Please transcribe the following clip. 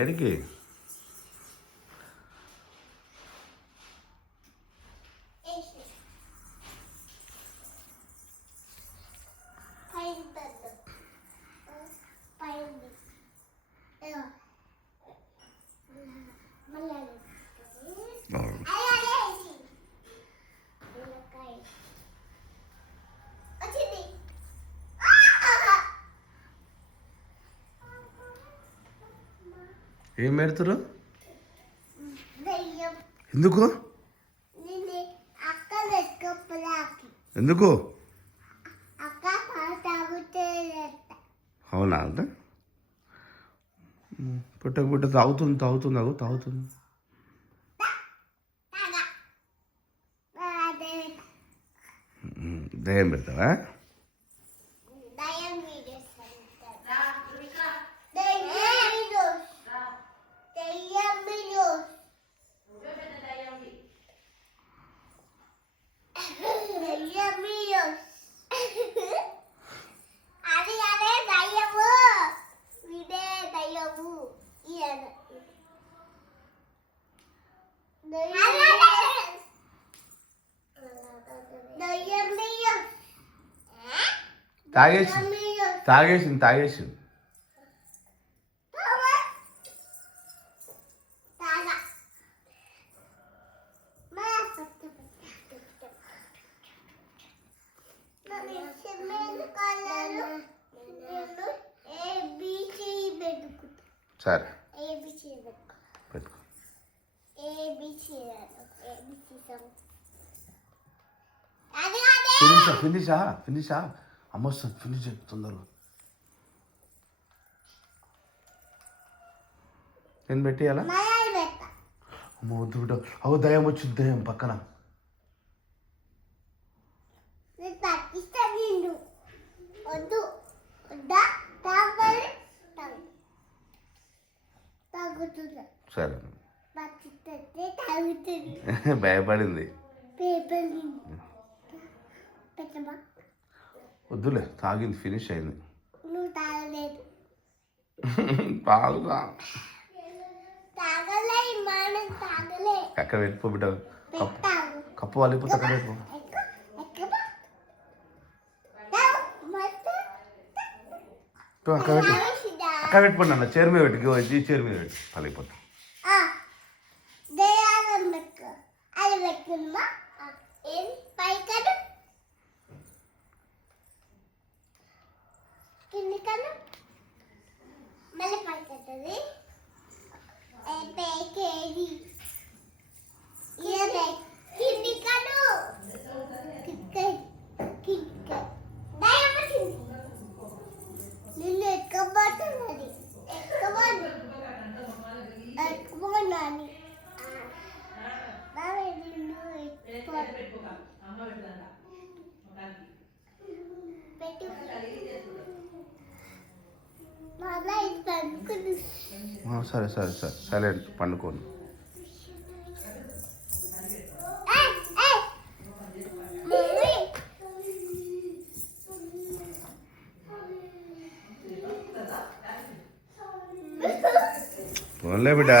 ఏడికి ఏం పెడతారు? ఎందుకు ఎందుకు అవునా? అంటే పుట్టక పుట్ట తాగుతుంది దయ్యం పెడతావా? తాగేసింది సరే పెట్టుకో. ఫినిషా అమ్మ ఫినిష్ తొందరగా. నేను పెట్టేయాలా? అమ్మ వద్దు బిడ్డ. అవు దయ్యం వచ్చింది, దయ్యం పక్కన. సరే భయపడింది. వద్దులే, తాగింది, ఫినిష్ అయింది. తాగుదా అక్కడ పెట్టుకో బిడ్డ. కప్పు వాళ్ళిపోతే అక్కడ పెట్టుకో. అక్కడ పెట్టుకోండి అన్న, చైర్ మీద పెట్టుకో. ఈ చైర్ మీద పెట్టు, పలిపోతా. సరే సైలెంట్ పండుకోను. పోన్లే బిడ్డ.